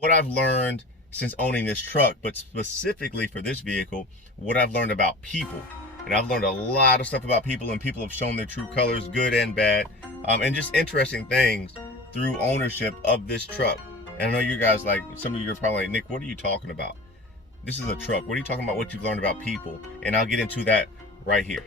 What I've learned since owning this truck, but specifically for this vehicle, what I've learned about people. And I've learned a lot of stuff about people, and people have shown their true colors, good and bad, and just interesting things through ownership of this truck. And I know you guys, like, some of you are probably like, Nick, what are you talking about? This is a truck. What are you talking about? What you've learned about people? And I'll get into that right here.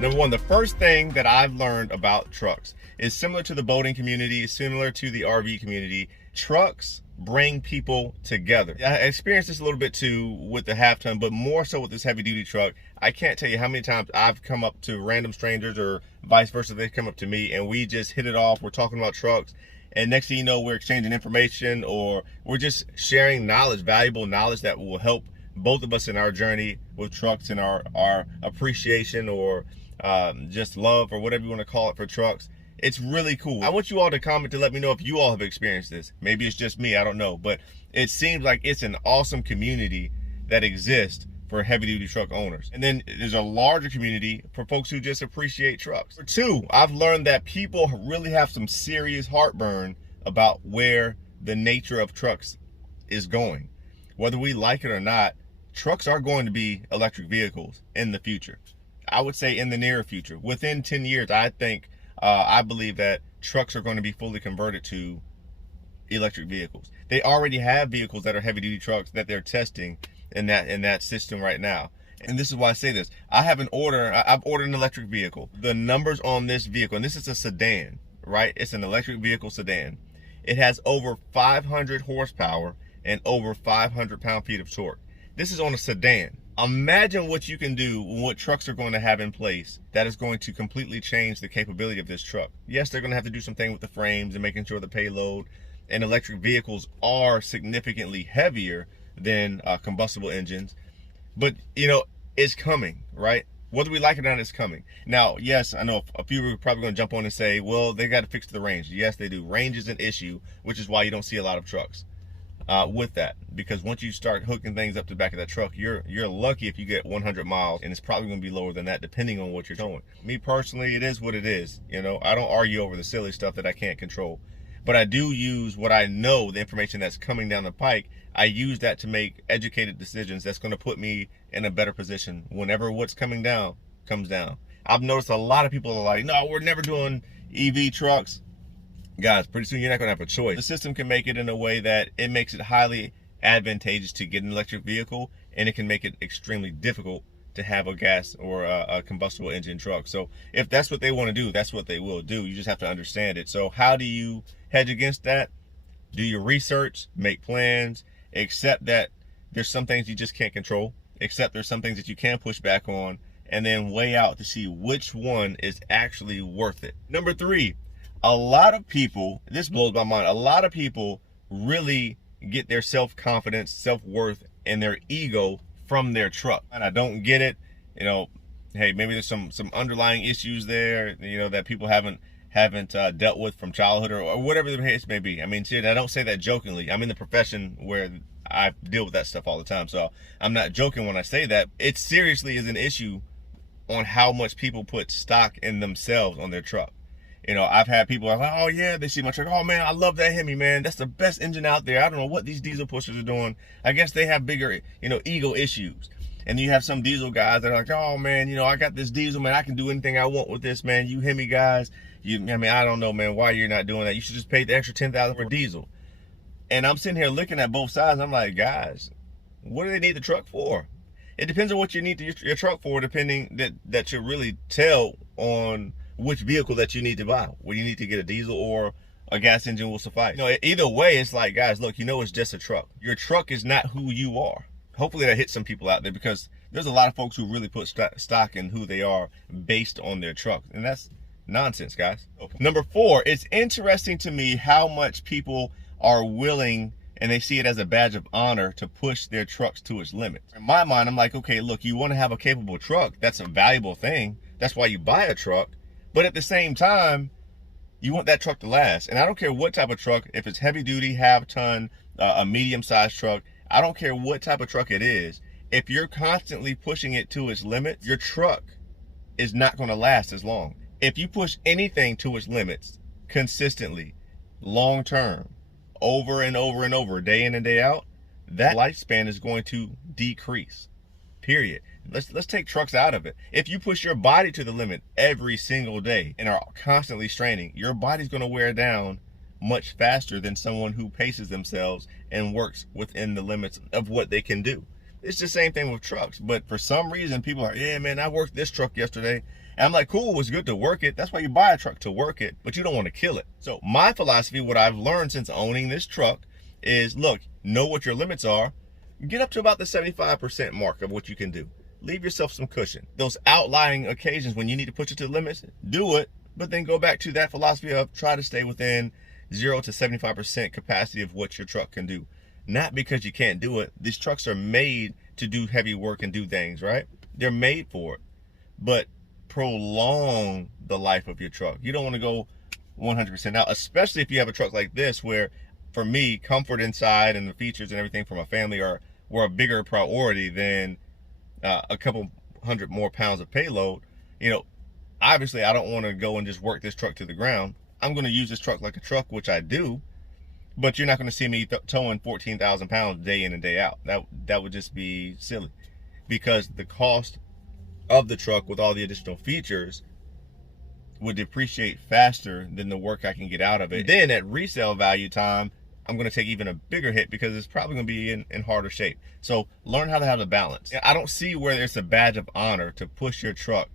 Number one, the first thing that I've learned about trucks is similar to the boating community, similar to the RV community. Trucks bring people together. I experienced this a little bit too with the half ton, but more so with this heavy duty truck. I can't tell you how many times I've come up to random strangers, or vice versa, they come up to me and we just hit it off. We're talking about trucks, and next thing you know, we're exchanging information, or we're just sharing knowledge, valuable knowledge that will help both of us in our journey with trucks, and our appreciation, or just love, or whatever you want to call it, for trucks. It's really cool. I want you all to comment to let me know if you all have experienced this. Maybe it's just me, I don't know, but it seems like it's an awesome community that exists for heavy duty truck owners. And then there's a larger community for folks who just appreciate trucks. For two, I've learned that people really have some serious heartburn about where the nature of trucks is going. Whether we like it or not, trucks are going to be electric vehicles in the future. I would say in the near future. Within 10 years, I believe that trucks are going to be fully converted to electric vehicles. They already have vehicles that are heavy duty trucks that they're testing in that system right now. And this is why I say this. I've ordered an electric vehicle. The numbers on this vehicle, and this is a sedan, right? It's an electric vehicle sedan. It has over 500 horsepower and over 500 pound-feet of torque. This is on a sedan. Imagine what you can do, what trucks are going to have in place that is going to completely change the capability of this truck. Yes, they're going to have to do something with the frames and making sure the payload, and electric vehicles are significantly heavier than combustible engines. But, you know, it's coming, right? Whether we like it or not, it's coming. Now, yes, I know a few are probably going to jump on and say, well, they got to fix the range. Yes, they do. Range is an issue, which is why you don't see a lot of trucks with that. Because once you start hooking things up to the back of that truck, you're lucky if you get 100 miles, and it's probably going to be lower than that depending on what you're doing. Me personally, it is what it is. You know, I don't argue over the silly stuff that I can't control. But I do use what I know, the information that's coming down the pike. I use that to make educated decisions that's going to put me in a better position whenever what's coming down comes down. I've noticed a lot of people are like, no, we're never doing EV trucks. Guys, pretty soon you're not going to have a choice. The system can make it in a way that it makes it highly advantageous to get an electric vehicle, and it can make it extremely difficult to have a gas or a combustible engine truck. So if that's what they want to do, that's what they will do. You just have to understand it. So how do you hedge against that? Do your research, make plans, accept that there's some things you just can't control, accept there's some things that you can push back on, and then weigh out to see which one is actually worth it. Number three, a lot of people, this blows my mind, a lot of people really get their self-confidence, self-worth, and their ego from their truck. And I don't get it. You know, hey, maybe there's some underlying issues there, you know, that people haven't dealt with from childhood, or whatever the case may be. I mean, I don't say that jokingly. I'm in the profession where I deal with that stuff all the time, so I'm not joking when I say that. It seriously is an issue on how much people put stock in themselves on their truck. You know, I've had people like, oh yeah, they see my truck, oh man, I love that Hemi, man. That's the best engine out there. I don't know what these diesel pushers are doing. I guess they have bigger, you know, ego issues. And then you have some diesel guys that are like, oh man, you know, I got this diesel, man. I can do anything I want with this, man. You Hemi guys, I mean, I don't know, man, why you're not doing that. You should just pay the extra $10,000 for diesel. And I'm sitting here looking at both sides. And I'm like, guys, what do they need the truck for? It depends on what you need your truck for, depending that should really tell on which vehicle that you need to buy. Whether you need to get a diesel or a gas engine will suffice. Either way, it's like, guys, look, it's just a truck. Your truck is not who you are. Hopefully that hits some people out there, because there's a lot of folks who really put stock in who they are based on their truck. And that's nonsense, guys. Number 4, it's interesting to me how much people are willing, and they see it as a badge of honor, to push their trucks to its limits. In my mind, I'm like, okay, look, you want to have a capable truck. That's a valuable thing. That's why you buy a truck. But at the same time, you want that truck to last. And I don't care what type of truck, if it's heavy duty, half ton, a medium sized truck, I don't care what type of truck it is. If you're constantly pushing it to its limits, your truck is not going to last as long. If you push anything to its limits consistently, long term, over and over and over, day in and day out, that lifespan is going to decrease. Period. Let's take trucks out of it. If you push your body to the limit every single day and are constantly straining, your body's going to wear down much faster than someone who paces themselves and works within the limits of what they can do. It's the same thing with trucks, but for some reason people are, yeah, man, I worked this truck yesterday. And I'm like, cool, it was good to work it. That's why you buy a truck, to work it, but you don't want to kill it. So my philosophy, what I've learned since owning this truck is, look, know what your limits are. Get up to about the 75% mark of what you can do. Leave yourself some cushion. Those outlying occasions when you need to push it to the limits, do it, but then go back to that philosophy of try to stay within 0 to 75% capacity of what your truck can do. Not because you can't do it. These trucks are made to do heavy work and do things, right? They're made for it. But prolong the life of your truck. You don't want to go 100%. Now, especially if you have a truck like this, where for me, comfort inside and the features and everything for my family were a bigger priority than a couple hundred more pounds of payload. Obviously I don't want to go and just work this truck to the ground. I'm going to use this truck like a truck, which I do, but you're not going to see me towing 14,000 pounds day in and day out. That would just be silly, because the cost of the truck with all the additional features would depreciate faster than the work I can get out of it. Then at resale value time, I'm going to take even a bigger hit, because it's probably going to be in harder shape. So learn how to have the balance. I don't see where it's a badge of honor to push your truck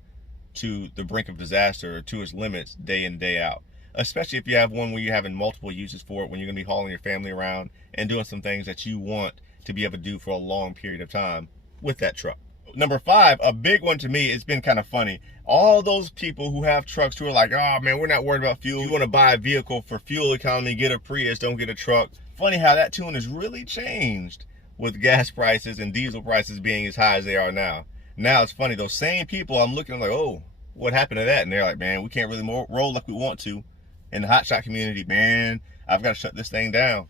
to the brink of disaster or to its limits day in, day out. Especially if you have one where you're having multiple uses for it, when you're going to be hauling your family around and doing some things that you want to be able to do for a long period of time with that truck. Number 5, a big one to me, it's been kind of funny. All those people who have trucks who are like, oh man, we're not worried about fuel. You want to buy a vehicle for fuel economy, get a Prius, don't get a truck. Funny how that tune has really changed with gas prices and diesel prices being as high as they are now. Now it's funny, those same people, I'm looking, I'm like, oh, what happened to that? And they're like, man, we can't really roll like we want to. In the hotshot community, man, I've got to shut this thing down,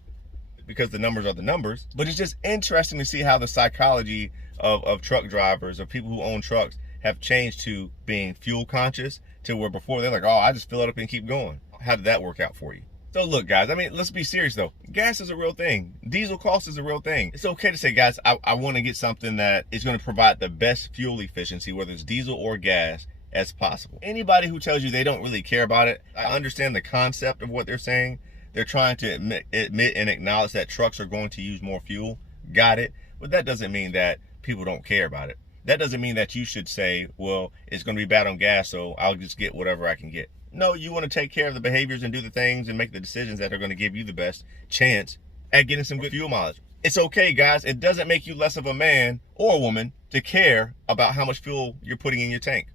because the numbers are the numbers. But it's just interesting to see how the psychology of truck drivers, or people who own trucks, have changed to being fuel conscious, to where before they're like, oh, I just fill it up and keep going. How did that work out for you? So look, guys, I mean, let's be serious though. Gas is a real thing. Diesel cost is a real thing. It's okay to say, guys, I want to get something that is going to provide the best fuel efficiency, whether it's diesel or gas, as possible. Anybody who tells you they don't really care about it, I understand the concept of what they're saying. They're trying to admit and acknowledge that trucks are going to use more fuel. Got it. But that doesn't mean that people don't care about it. That doesn't mean that you should say, well, it's going to be bad on gas, so I'll just get whatever I can get. No, you want to take care of the behaviors and do the things and make the decisions that are going to give you the best chance at getting some good fuel mileage. It's okay, guys. It doesn't make you less of a man or a woman to care about how much fuel you're putting in your tank.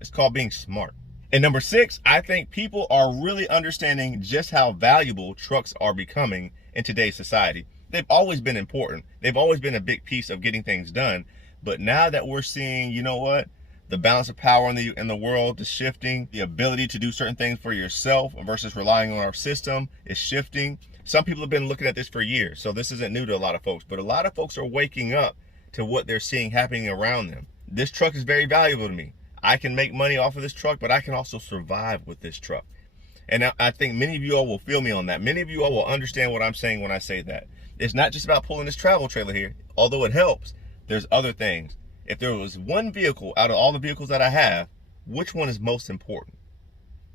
It's called being smart. And number 6, I think people are really understanding just how valuable trucks are becoming in today's society. They've always been important. They've always been a big piece of getting things done. But now that we're seeing, you know what, the balance of power in the world is shifting. The ability to do certain things for yourself versus relying on our system is shifting. Some people have been looking at this for years, so this isn't new to a lot of folks. But a lot of folks are waking up to what they're seeing happening around them. This truck is very valuable to me. I can make money off of this truck, but I can also survive with this truck. And I think many of you all will feel me on that. Many of you all will understand what I'm saying when I say that. It's not just about pulling this travel trailer here, although it helps. There's other things. If there was one vehicle out of all the vehicles that I have, which one is most important?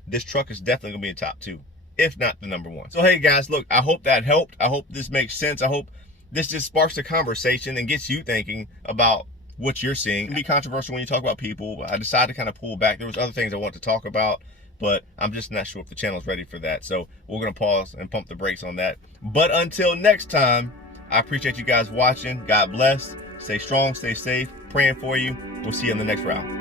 This truck is definitely gonna be in top 2, if not the number 1. So hey guys, look, I hope that helped. I hope this makes sense. I hope this just sparks a conversation and gets you thinking about what you're seeing. It can be controversial when you talk about people. I decided to kind of pull back. There was other things I want to talk about, but I'm just not sure if the channel's ready for that. So we're gonna pause and pump the brakes on that. But until next time, I appreciate you guys watching. God bless. Stay strong, stay safe. Praying for you. We'll see you on the next round.